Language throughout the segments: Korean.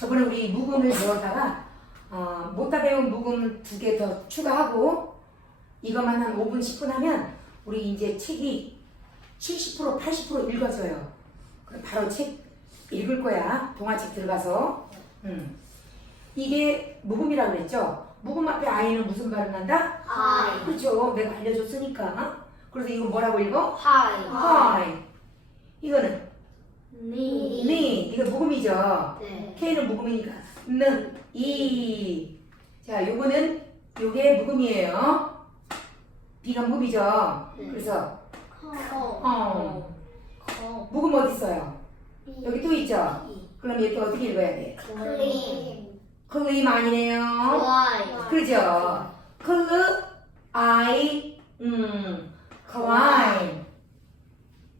저번에 우리 묵음을 배웠다가 어, 못다 배운 묵음 두 개 더 추가하고 이것만 한 5분 10분 하면 우리 이제 책이 70% 80% 읽어져요. 그럼 바로 책 읽을 거야. 동화책 들어가서. 음. 이게 묵음이라고 그랬죠? 묵음 앞에 아이는 무슨 발음 난다? 하이. 그렇죠. 내가 알려줬으니까. 그래서 이거 뭐라고 읽어? 하이. 하이. 이거는 니. 니. 이거 묵음이죠. 네. K는 묵음이니까 는, 이. 자, 요거는 요게 묵음이에요. B가 묵음이죠. 네. 그래서 커. 어. 커. 묵음 어디 있어요? 여기 또 있죠. 이. 그럼 이렇게 어떻게 읽어야 돼? 클린. 클림 아니네요. 와이. 그죠? 클르 아이 음 클라임.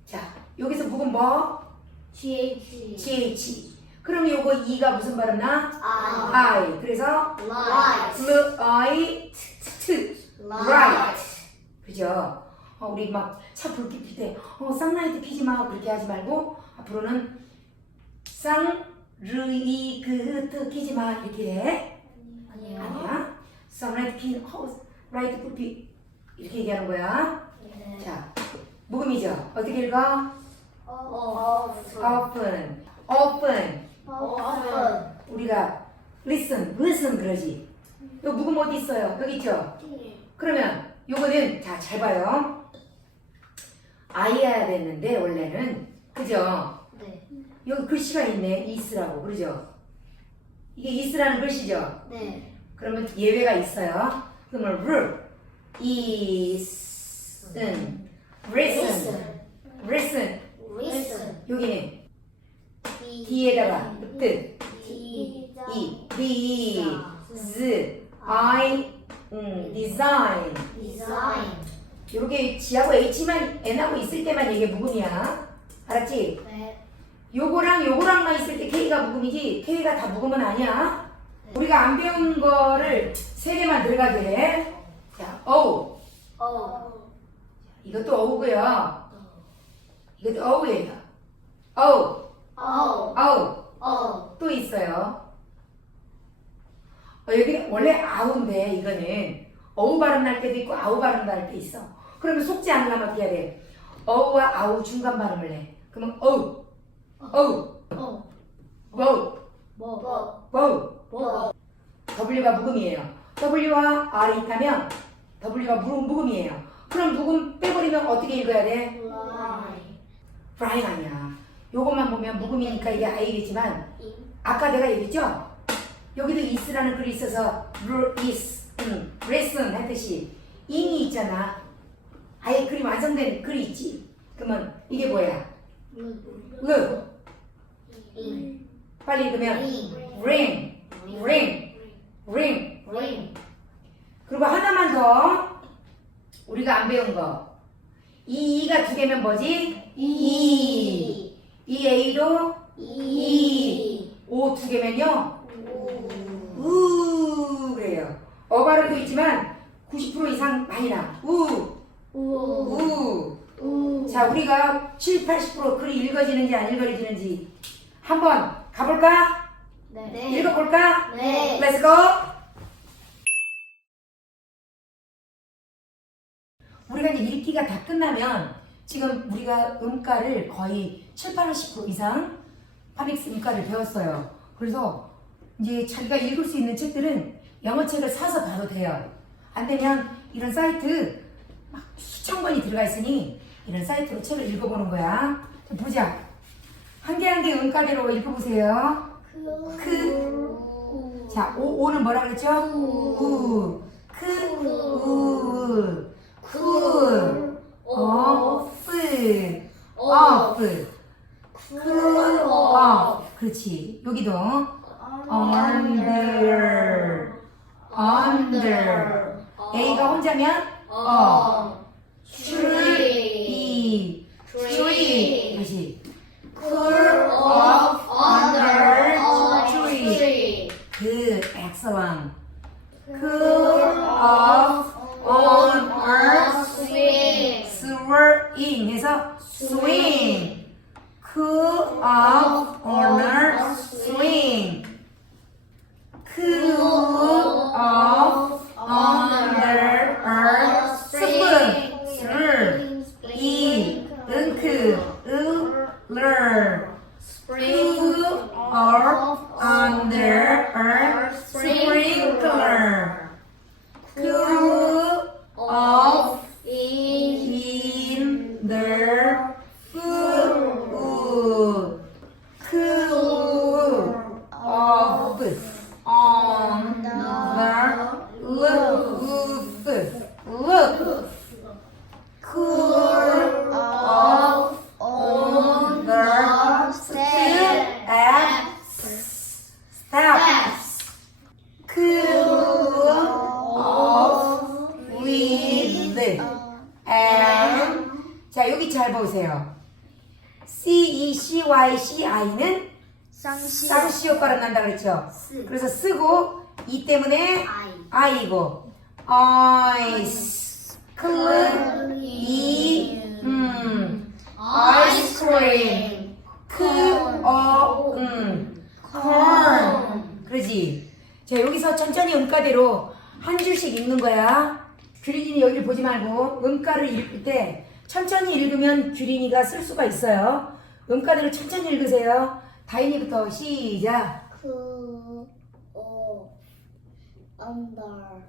자, 여기서 묵음 뭐? GH. GH. 그럼 요거 E가 무슨 발음 나? I. I. 그래서 Light. L I T right. 그죠? 어, 우리 막 차 불빛 필 때, 어, 쌍라이트 켜지 마. 그렇게 하지 말고, 앞으로는 쌍, 르이, 그, 트 켜지 마. 이렇게 해. 아니요. 아니야. 쌍라이트 킨, 어, 라이트 불빛. 이렇게 얘기하는 거야. 네. 자, 묵음이죠? 어떻게 읽어? Off. open, open. Open. 우리가 listen, listen 그러지. 요 묵음 어디 있어요? 여기 있죠? 그러면 요거는 자 잘 봐요. 아이야 됐는데 원래는 그죠? 네. 여기 글씨가 있네 이스라고 그러죠? 이게 이스라는 글씨죠? 네. 그러면 예외가 있어요. 그러면 르 이슨 listen Listen. 여기는 D. D에다가 뜻 요렇게 G하고 H만 N하고 있을 때만 이게 묵음이야 알았지? 네. 요거랑 요거랑만 있을 때 K가 묵음이지 K가 다 묵음은 아니야 우리가 안 배운 거를 세 개만 들어가게 해 자, O O. 이것도 O고요 이것도 O예요 O, O. O O. 또 있어요. 어, 여기 원래 아우인데 이거는 어우 발음 날 때도 있고 아우 발음 날 때 있어. 그러면 속지 않으려면 어떻게 해야 돼? 어우와 아우 중간 발음을 해. 그러면 어우, 어우, O. 워우, 뭐. 워우. 뭐. W가 묵음이에요. W와 R이 있다면 W가 무, 묵음이에요. 그럼 묵음 빼버리면 어떻게 읽어야 돼? Line. 브라인 아니야. 요것만 보면 묵음이니까 이게 아이겠지만 아까 내가 얘기했죠? 여기도 is라는 글이 있어서 is, 음, listen 했듯이 in이 있잖아. 아예 글이 완성된 글이 있지. 그러면 이게 뭐야? 르. 인. 빨리 읽으면 ring, ring, ring. Ring. 그리고 하나만 더 우리가 안 배운 거. 이 이가 두 개면 뭐지? 이. 이 A도 이. 오 두 개면요. 우 그래요. 어발음도 있지만 90% 이상 많이 나. 우, 우. 우. 자, 우리가 7, 80% 글이 읽어지는지 안 읽어지는지 한번 가볼까? 네. 읽어볼까? 네. Let's go. 우리가 이제 읽기가 다 끝나면 지금 우리가 음가를 거의 7, 80% 이상 파닉스 음가를 배웠어요. 그래서 이제 자기가 읽을 수 있는 책들은 영어 책을 사서 봐도 돼요. 안 되면 이런 사이트 막 수천 권이 들어가 있으니 이런 사이트로 책을 읽어보는 거야. 자, 보자. 한 개 한개 음가대로 읽어보세요. 크. 자, 오, 오는 뭐라 그랬죠? 우. 크, 우. 쿨. 오프. 오프. 쿨. 오. 그렇지. 여기도. under. under. A가 혼자면 어. tree, tree, 다시 court of under of tree, good, excellent, court of honor swing, swing 해서 swing, court of honor swing, court of under earth spoon er, e, unk, uler. Sprinkle or under a sprinkler. Cool or and 자 여기 잘 보세요. C E C Y C I는 쌍시 쌍시 효과로 난다 그랬죠. 그래서 쓰고 이 때문에 아이 아이고 아이스 클 이, 음, 아이스크림, 크, 어, 음, 콘. 그러지? 자, 여기서 천천히 음가대로 한 줄씩 읽는 거야. 규린이 여기를 보지 말고 음가를 읽을 때 천천히 읽으면 규린이가 쓸 수가 있어요. 음가대로 천천히 읽으세요. 다인이부터 시작. 그, 어, under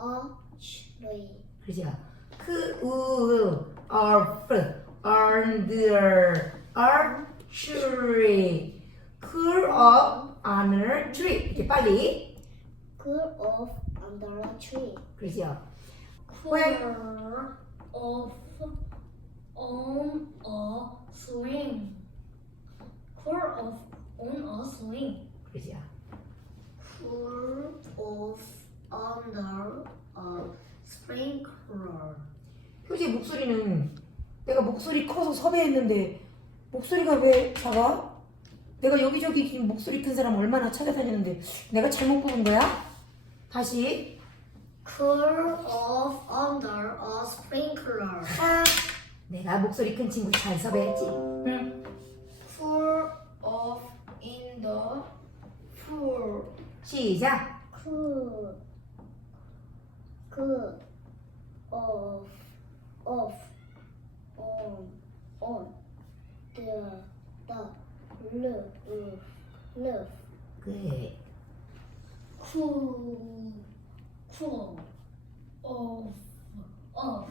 a tree. 그러죠? 그, 우, of, under, a tree, of, under, tree. 이렇게 빨리. Off under a tree. 그러죠? Cool off on a swing. Cool off on a swing. 그러죠? Cool off under a sprinkler. 효지 목소리는 내가 목소리 커서 섭외했는데 목소리가 왜 작아? 내가 여기저기 목소리 큰 사람 얼마나 찾아다니는데 내가 잘못 부른 거야? 다시 Cool off under a sprinkler. 하 내가 목소리 큰 친구 잘 섭외했지 응. Cool off in the pool. 시작 Cool. Cool off off on on the the roof roof. 그 Cool, cool off, off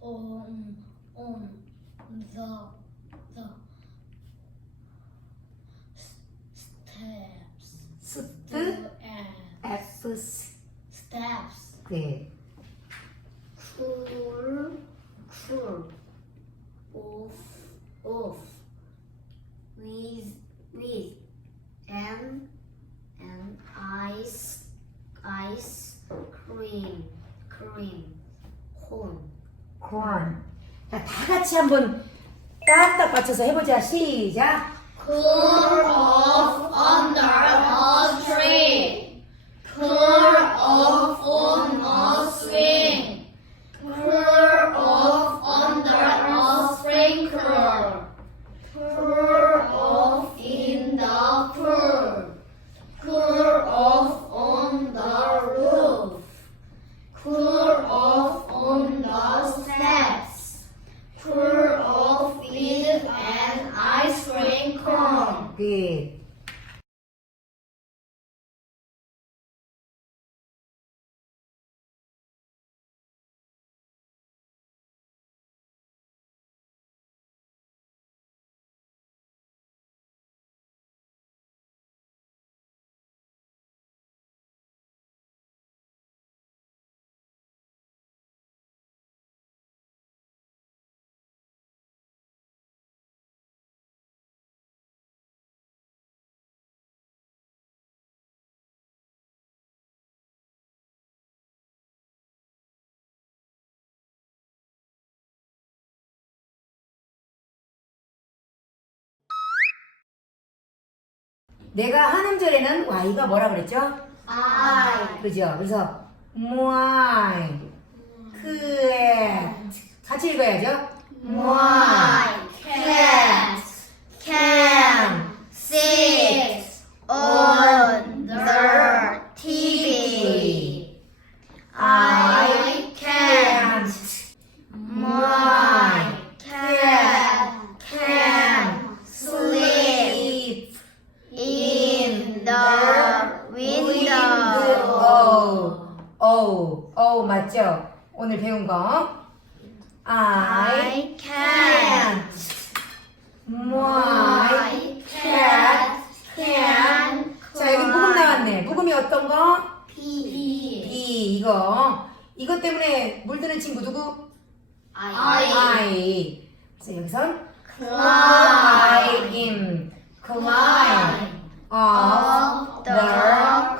on on the the s- steps. 스트 and F 스 steps. 그 Cool cool off off with with and and ice ice cream cream cone. corn 자, 다 같이 한번 딱딱 맞춰서 해보자 시작 Cool off under a tree. Cool off on a swing. 내가 한 음절에는 Y가 뭐라 그랬죠? I. 그죠? 그래서 그에 같이 읽어야죠. My cat can sit on the TV. I can't. My cat can 오늘 배운 거. I I can't. my cat can. 자, 여기 묵음 나왔네. 묵음이 어떤 거? P. B 이거. 이것 때문에 물드는 친구 누구? I. I. 자, 여기선 Climb. climb, climb of the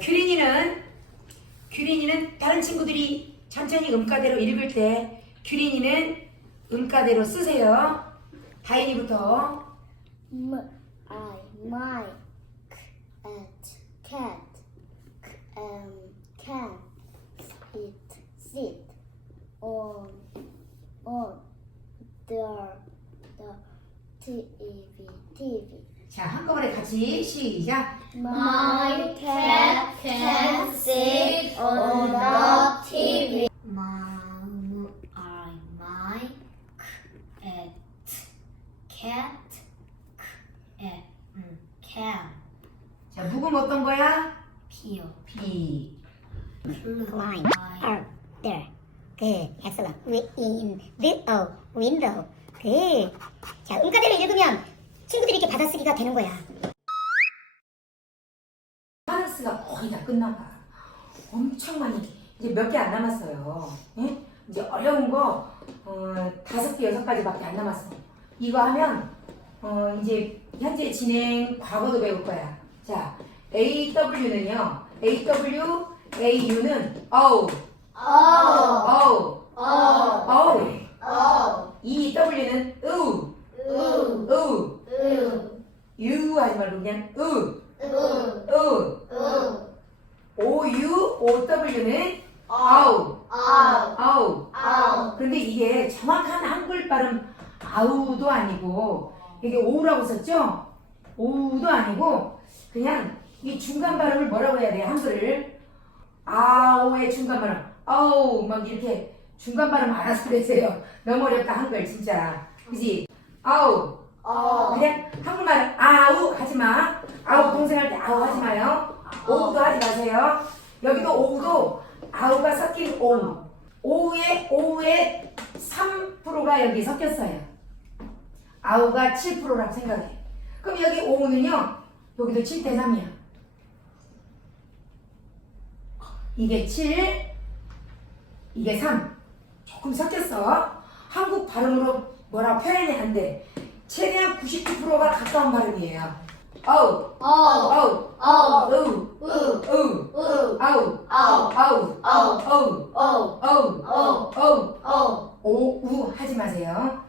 큐린이는 큐린이는 다른 친구들이 천천히 음가대로 읽을 때 큐린이는 음가대로 쓰세요. 다인이부터 M I my cat cat um can it sit on on the the TV TV 자 한꺼번에 같이 시작. My cat can sit on the TV. Mom I my cat cat cat can 자 묵음 어떤 거야? peel B. line are there. 그 excellent. We in oh, window. 그 자, 음가대로 읽으면 친구들이 이렇게 받아쓰기가 되는 거야. 파란스가 거의 다 끝나가. 엄청 많이 이제 몇 개 안 남았어요. 예? 이제 어려운 거 어, 다섯 개 여섯 가지밖에 안 남았어. 이거 하면 어, 이제 현재 진행 과거도 배울 거야. 자, AW는요. AW, AU는 어우, Oh, 어우, oh, 어우. oh, EW는 으, ooh, 으. ooh, U 하지 말고 그냥 으, 으. OU, OW는 아우, oh, 아우. oh. 근데 이게 정확한 한글 발음 아우도 아니고 이게 오우라고 썼죠? 오우도 아니고 그냥 이 중간 발음을 뭐라고 해야 돼 한글을 아오의 중간 발음. 아우 막 이렇게 중간 발음 알아서 그랬어요. 너무 어렵다 한글 진짜. 그지? 아우 Oh, 그냥 한국말은 아우 하지 마. 아우 동생 할 때 아우 하지 마요. 오우도 하지 마세요. 여기도 오우도 아우가 섞인 오우 오우에 오우에 3%가 여기 섞였어요 아우가 7%라고 생각해 그럼 여기 오우는요 여기도 7 대 3이야 이게 7 이게 3 조금 섞였어 한국 발음으로 뭐라 표현이 안 돼 최대한 99%가 가까운 발음이에요 어우 oh, 어우 oh, 으우 ooh, 으우 ooh, 아우 oh, 아우 oh, 어우 oh, 어우 oh, 어우 oh. 오우 하지 마세요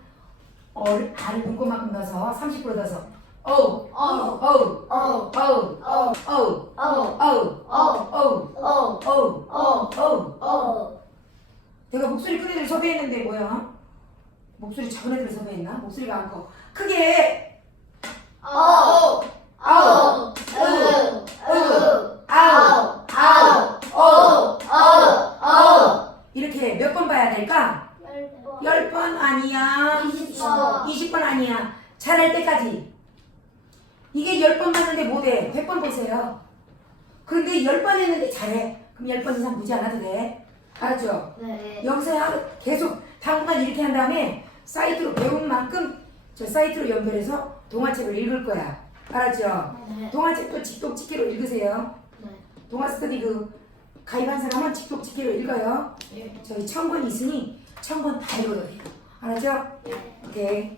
어를 알을 눈곱만큼 넣어서 30% 넣어서 어우 Oh, 어우 oh, 어우 oh, 어우 oh, 어우 oh, 어우 oh, 어우 oh, 어우 oh. 내가 목소리 큰 애들 섭외했는데 뭐야 목소리 작은 애들 섭외했나 목소리가 안 커 크게 Oh, oh, ooh, ooh, 아우 oh, oh, oh, oh. 이렇게 몇 번 봐야 될까? 10번 아니야. 20번. 20번 아니야. 잘할 때까지. 이게 10번 봤는데 못해. 100번 보세요. 그런데 10번 했는데 잘해. 그럼 10번 이상 보지 않아도 돼. 알았죠? 네. 여기서 하- 계속 당분간 이렇게 한 다음에 사이트로 배운 만큼 저 사이트로 연결해서 동화책을 읽을 거야. 알았죠? 네. 동화책도 직독직기로 읽으세요. 네. 동화 스터디 그 가입한 사람은 직독직기로 읽어요. 네. 천 권이 있으니 천권다 읽어도 돼요. 알았죠? 네. 오케이.